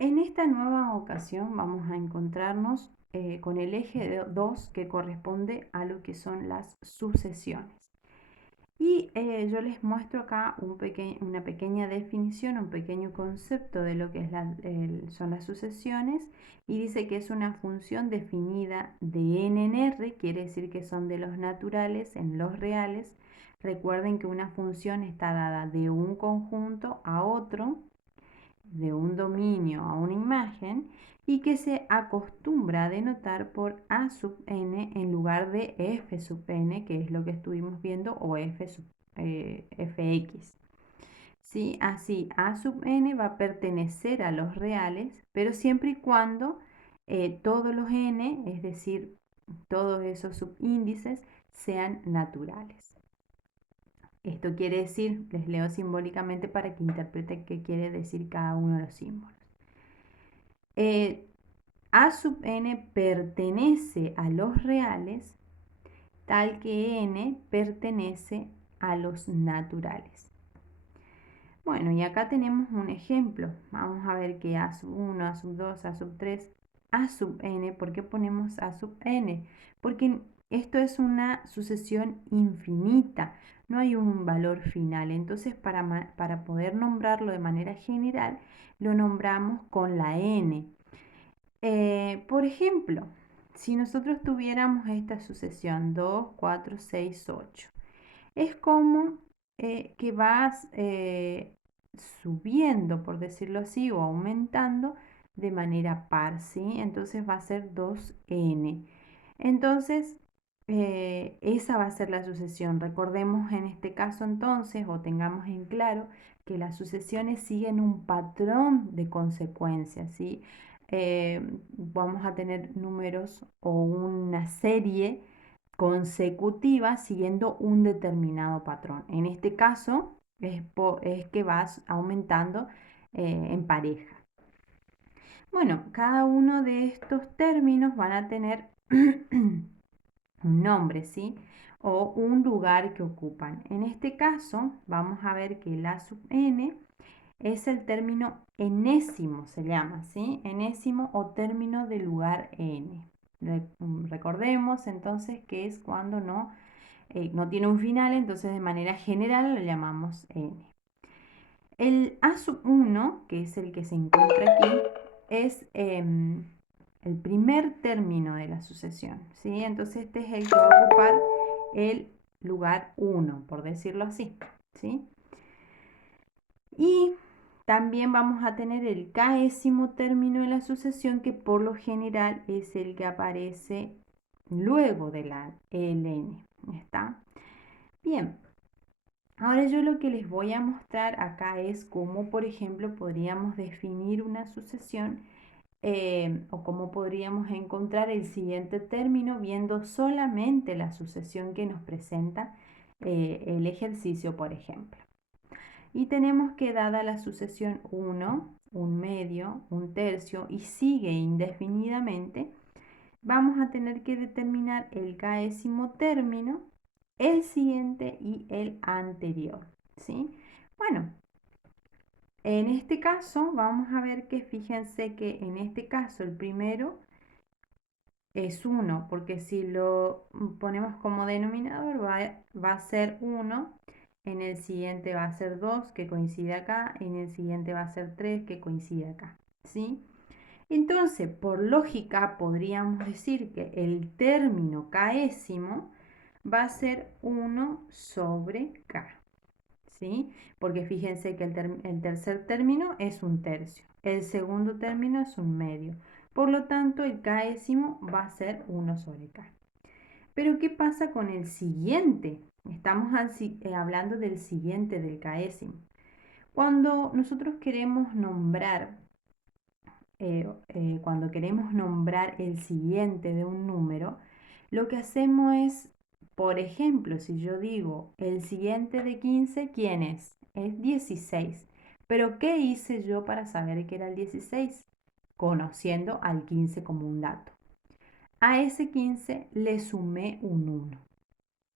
En esta nueva ocasión vamos a encontrarnos con el eje 2 que corresponde a lo que son las sucesiones. Y yo les muestro acá una pequeña definición, un pequeño concepto de lo que son las sucesiones, y dice que es una función definida de n en r, quiere decir que son de los naturales en los reales. Recuerden que una función está dada de un conjunto a otro, de un dominio a una imagen, y que se acostumbra a denotar por a sub n en lugar de f sub n, que es lo que estuvimos viendo, o fx. ¿Sí? Así, a sub n va a pertenecer a los reales, pero siempre y cuando todos los n, es decir, todos esos subíndices, sean naturales. Esto quiere decir, les leo simbólicamente para que interpreten qué quiere decir cada uno de los símbolos. A sub n pertenece a los reales, tal que n pertenece a los naturales. Bueno, y acá tenemos un ejemplo. Vamos a ver que a sub 1, a sub 2, a sub 3, a sub n. ¿Por qué ponemos a sub n? Porque esto es una sucesión infinita, no hay un valor final. Entonces, para poder nombrarlo de manera general, lo nombramos con la n. Por ejemplo, si nosotros tuviéramos esta sucesión 2, 4, 6, 8, es como que vas subiendo, por decirlo así, o aumentando de manera par, ¿sí? Entonces va a ser 2n. Entonces, esa va a ser la sucesión. Recordemos en este caso entonces, o tengamos en claro, que las sucesiones siguen un patrón de consecuencias, ¿sí? Vamos a tener números o una serie consecutiva siguiendo un determinado patrón. En este caso es que vas aumentando en pareja. Bueno, cada uno de estos términos van a tener un nombre, ¿sí? O un lugar que ocupan. En este caso, vamos a ver que la sub n es el término enésimo, se llama, ¿sí? Enésimo o término de lugar n. Recordemos entonces que es cuando no tiene un final, entonces de manera general lo llamamos n. El a sub 1, que es el que se encuentra aquí, es el primer término de la sucesión, ¿sí? Entonces este es el que va a ocupar el lugar 1, por decirlo así, ¿sí? Y también vamos a tener el késimo término de la sucesión, que por lo general es el que aparece luego de la ln. ¿Está? Bien. Ahora yo lo que les voy a mostrar acá es cómo, por ejemplo, podríamos definir una sucesión o cómo podríamos encontrar el siguiente término viendo solamente la sucesión que nos presenta el ejercicio, por ejemplo. Y tenemos que, dada la sucesión 1, un medio, un tercio y sigue indefinidamente, vamos a tener que determinar el késimo término, el siguiente y el anterior, ¿sí? Bueno, en este caso vamos a ver que fíjense que en este caso el primero es 1, porque si lo ponemos como denominador va a ser 1, en el siguiente va a ser 2, que coincide acá, en el siguiente va a ser 3, que coincide acá, ¿sí? Entonces, por lógica, podríamos decir que el término késimo va a ser 1 sobre k, ¿sí? Porque fíjense que el tercer término es un tercio, el segundo término es un medio. Por lo tanto, el késimo va a ser 1 sobre k. Pero, ¿qué pasa con el siguiente? Estamos hablando del siguiente del késimo. Cuando nosotros queremos nombrar cuando queremos nombrar el siguiente de un número, lo que hacemos es, por ejemplo, si yo digo el siguiente de 15, ¿quién es? Es 16. Pero ¿qué hice yo para saber que era el 16? Conociendo al 15 como un dato. A ese 15 le sumé un 1.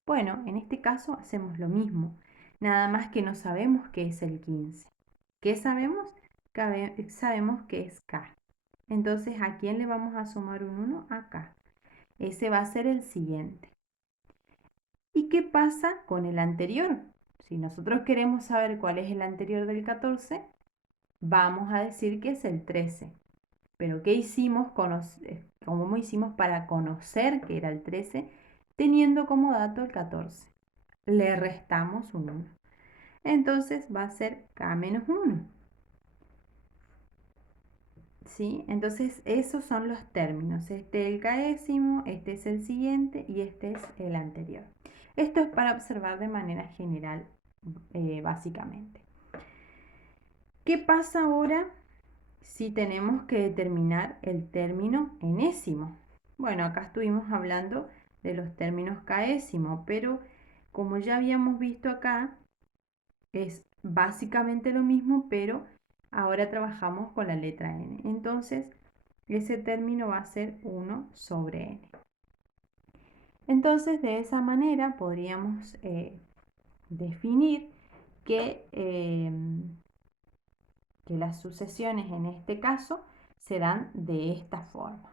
Bueno, en este caso hacemos lo mismo, nada más que no sabemos qué es el 15. ¿Qué sabemos? sabemos que es K. Entonces, ¿a quién le vamos a sumar un 1? Acá. Ese va a ser el siguiente. ¿Y qué pasa con el anterior? Si nosotros queremos saber cuál es el anterior del 14, vamos a decir que es el 13. Pero ¿qué hicimos? ¿Cómo hicimos para conocer que era el 13? Teniendo como dato el 14. Le restamos un 1. Entonces va a ser K menos 1. ¿Sí? Entonces esos son los términos. Este es el késimo, este es el siguiente y este es el anterior. Esto es para observar de manera general, básicamente. ¿Qué pasa ahora si tenemos que determinar el término enésimo? Bueno, acá estuvimos hablando de los términos késimo, pero como ya habíamos visto acá, es básicamente lo mismo, pero ahora trabajamos con la letra n. Entonces, ese término va a ser 1 sobre n. Entonces, de esa manera podríamos definir que las sucesiones en este caso se dan de esta forma.